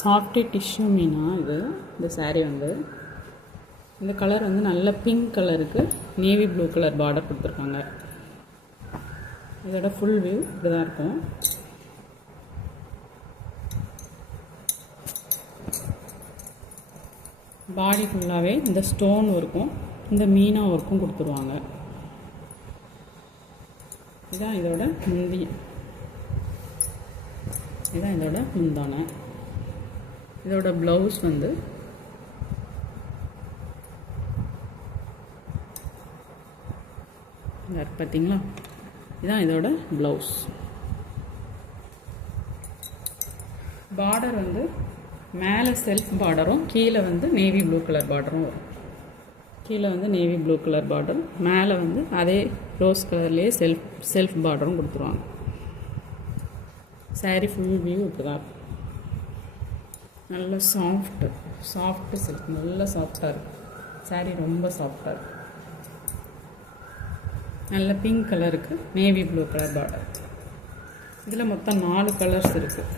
Soft tissue Meena இது. இந்த saree வந்து இந்த கலர் வந்து நல்ல பிங்க் கலருக்கு நேவி ப்ளூ கலர் பார்டர் கொடுத்துருக்காங்க. இதோட ஃபுல் வியூ இப்படி தான் இருக்கும். பாடி ஃபுல்லாகவே இந்த ஸ்டோன் ஒர்க்கும் இந்த மீனா ஒர்க்கும் கொடுத்துருவாங்க. இதுதான் இதோட முந்தி, இதுதான் இதோட முந்தானை. இதோட ப்ளவுஸ் வந்து பார்த்தீங்களா, இதுதான் இதோட ப்ளவுஸ். பார்டர் வந்து மேலே செல்ஃப் பார்டரும் கீழே வந்து நேவி ப்ளூ கலர் பார்டரும் வரும். கீழே வந்து நேவி ப்ளூ கலர் பார்டர், மேலே வந்து அதே ரோஸ் கலர்லேயே செல்ஃப் பார்டரும் கொடுத்துருவாங்க. saree ஃபுல் வியூ இப்படி தான் இருக்கும். நல்ல சாஃப்ட்டு சில்க், நல்ல சாஃப்டாக இருக்கும். saree ரொம்ப சாஃப்டாக இருக்கும். நல்ல பிங்க் கலருக்கு நேவி ப்ளூ கலர் பார்டர். இதில் மொத்தம் 4 கலர்ஸ் இருக்குது.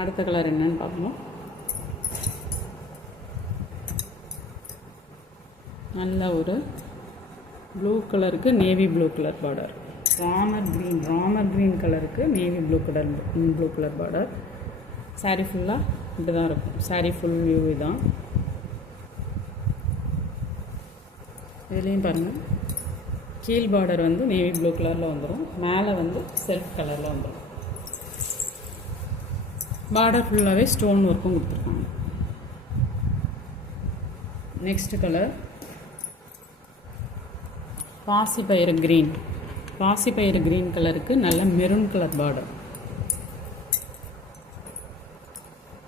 அடுத்த கலர் என்னன்னு பார்க்கணும். நல்ல ஒரு ப்ளூ கலருக்கு navy blue colour border. Ramar green கலருக்கு navy blue colour border. saree ஃபுல்லாக இப்படி தான் இருக்கும். saree ஃபுல் வியூ இதுதான். இதுலேயும் பாருங்கள், கீழ் பார்டர் வந்து நேவி ப்ளூ கலரில் வந்துடும், மேலே வந்து செல்ஃப் கலரில் வந்துடும். பார்டர் ஃபுல்லாகவே ஸ்டோன் ஒர்க்கும் கொடுத்துருக்காங்க. நெக்ஸ்ட் கலர் பாசிப்பயிறு க்ரீன் கலருக்கு நல்ல மெரூன் கலர் பார்டர்.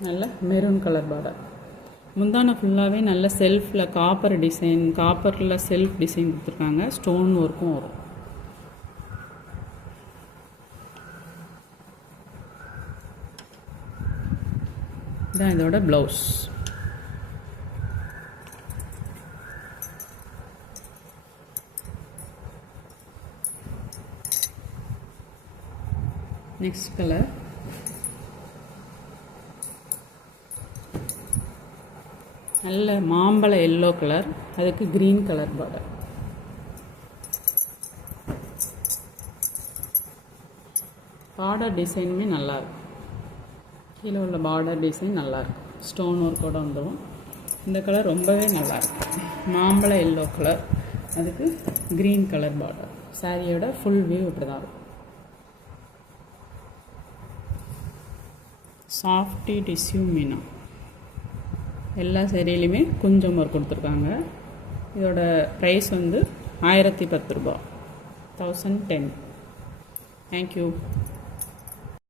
நல்ல மெரூன் கலர் பார்டர். முந்தானை ஃபுல்லாகவே நல்ல செல்ஃபில் காப்பரில் செல்ஃப் டிசைன் கொடுத்துருக்காங்க. ஸ்டோன் ஒர்க்கும் வரும். இதான் இதோட ப்ளவுஸ். நெக்ஸ்ட் கலர் நல்ல மாம்பழ எல்லோ கலர், அதுக்கு க்ரீன் கலர் பார்டர். பார்டர் டிசைனுமே நல்லாயிருக்கும். கீழே உள்ள பார்டர் டிசைன் நல்லாயிருக்கும். ஸ்டோன் ஒர்க்கோட வந்துடும். இந்த கலர் ரொம்பவே நல்லாயிருக்கும். மாம்பழ எல்லோ கலர், அதுக்கு க்ரீன் கலர் பார்டர். சாரியோட ஃபுல் வியூ இப்படி தான் இருக்கும். Softy tissue Meena. எல்லா சேரீலையுமே கொஞ்சம் ஒர்க் கொடுத்துருக்காங்க. இதோட ப்ரைஸ் வந்து 1010 ரூபா, 1010. தேங்க்யூ.